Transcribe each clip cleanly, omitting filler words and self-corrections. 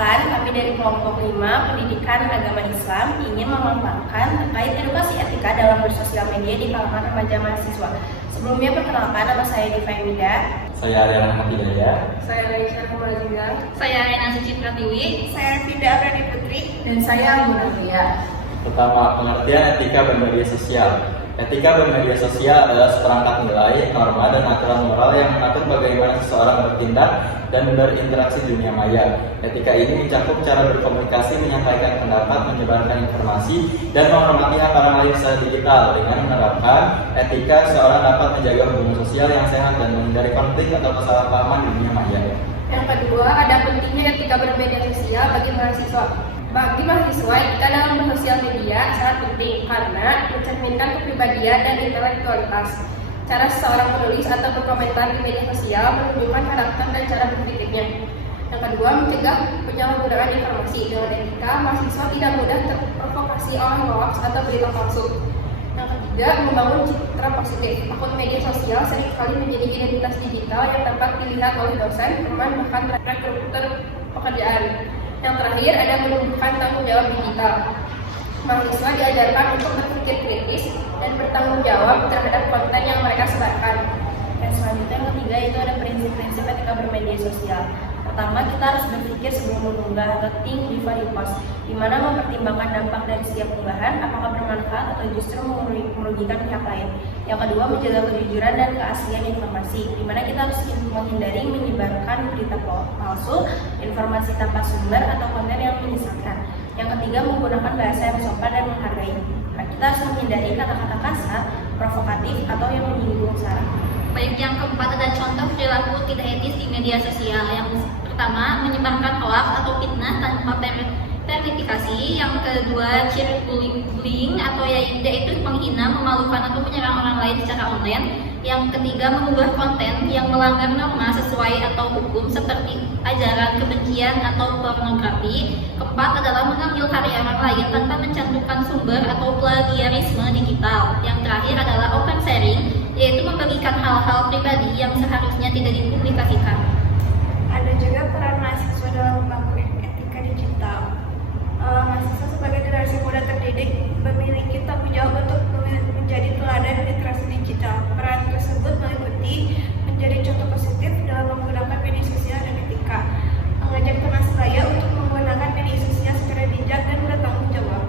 Perkenalkan, kami dari kelompok 5 Pendidikan Agama Islam ingin memaparkan terkait edukasi etika dalam bersosial media di kalangan remaja mahasiswa. Sebelumnya perkenalkan, nama saya Diva Emida. Saya Ariana Ahmad Hidayah. Saya Raisya Kumalazingal. Saya Rena Sucitra Tiwi. Saya Finda Aprani Putri. Dan saya Munafiya. Pertama, pengertian etika bermedia sosial. Etika bermedia sosial adalah seperangkat nilai, norma, dan aturan moral yang mengatur bagaimana seseorang bertindak dan berinteraksi di dunia maya. Etika ini mencakup cara berkomunikasi, menyampaikan pendapat, menyebarkan informasi, dan menghormati hak orang lain secara digital. Dengan menerapkan etika, seseorang dapat menjaga hubungan sosial yang sehat dan menghindari konflik atau kesalahpahaman di dunia maya. Yang kedua, ada pentingnya etika bermedia sosial bagi mahasiswa. Bagi mahasiswa, etika dalam bersosial media sangat penting karena mencerminkan kepribadian dan intelektualitas. Cara seseorang menulis atau berkomentar di media sosial menunjukkan karakter dan cara berpikirnya. Yang kedua, mencegah penyalahgunaan informasi. Dengan etika, mahasiswa tidak mudah terprovokasi oleh hoax atau berita palsu. Yang ketiga, membangun citra positif. Akun media sosial seringkali menjadi identitas digital yang dapat dilihat oleh dosen, teman, bahkan rekruter pekerjaan. Yang terakhir, ada menunjukkan tanggung jawab digital. Mahasiswa diajarkan untuk berpikir kritis dan bertanggung jawab terhadap konten yang mereka sebarkan. Dan selanjutnya yang ketiga itu ada prinsip-prinsip etika bermedia sosial. Pertama, kita harus berpikir sebelum mengunggah atau think before you post, di mana mempertimbangkan dampak dari setiap unggahan, apakah bermanfaat atau justru merugikan pihak lain. Yang kedua, menjaga kejujuran dan keaslian informasi, di mana kita harus menghindari menyebarkan berita palsu, informasi tanpa sumber, atau konten yang menyesatkan. Yang ketiga, menggunakan bahasa yang sopan dan menghargai. Kita harus menghindari kata-kata kasar, provokatif, atau yang menyinggung sara. Baik, yang keempat ada contoh perilaku tidak etis di media sosial. Yang pertama, menyebarkan hoax atau fitnah tanpa verifikasi. Yang kedua, cyberbullying atau yaitu menghina, memalukan atau menyerang orang lain secara online. Yang ketiga, mengunggah konten yang melanggar norma sesuai atau hukum seperti ajaran kebencian atau pornografi. Keempat adalah mengambil karya orang lain tanpa mencantumkan sumber atau plagiarisme digital. Yang terakhir adalah open sharing, yaitu membagikan hal-hal pribadi yang seharusnya tidak dipublikasikan. Ada juga peran mahasiswa dalam membangun etika digital. Mahasiswa sebagai generasi muda terdidik memiliki tanggung jawab untuk menjadi teladan literasi digital. Peran tersebut meliputi menjadi contoh positif dalam menggunakan media sosial dan etika, mengajak teman sebaya untuk menggunakan media sosial secara bijak dan bertanggung jawab,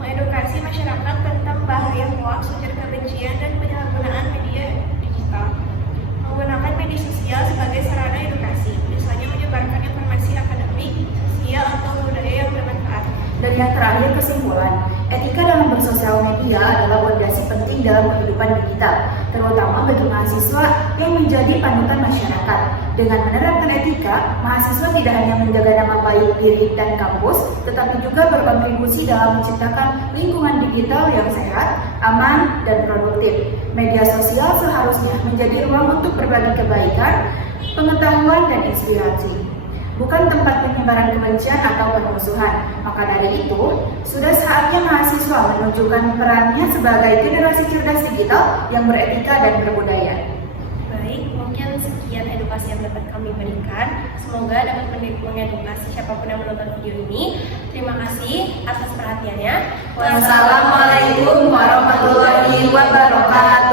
mengedukasi masyarakat tentang bahaya hoax, ujaran kebencian, dan penyalahgunaan media digital, menggunakan media sosial sebagai sarana edukasi, misalnya menyebarkan informasi akademik, sosial, atau budaya yang bermanfaat. Dan yang terakhir, kesimpulan, etika dalam bersosial media adalah fondasi penting dalam kehidupan digital, terutama bagi mahasiswa yang menjadi panutan masyarakat. Dengan menerapkan etika, mahasiswa tidak hanya menjaga nama baik diri dan kampus, tetapi juga berkontribusi dalam menciptakan lingkungan digital yang sehat, aman, dan produktif. Media sosial seharusnya menjadi ruang untuk berbagi kebaikan, pengetahuan, dan inspirasi, bukan tempat penyebaran kebencian atau permusuhan. Maka dari itu, sudah saatnya mahasiswa menunjukkan perannya sebagai generasi cerdas digital yang beretika dan berbudaya. Baik, mungkin sekian edukasi yang dapat kami berikan. Semoga dapat mengedukasi siapapun yang menonton video ini. Terima kasih atas perhatiannya. Wassalamualaikum warahmatullahi wabarakatuh.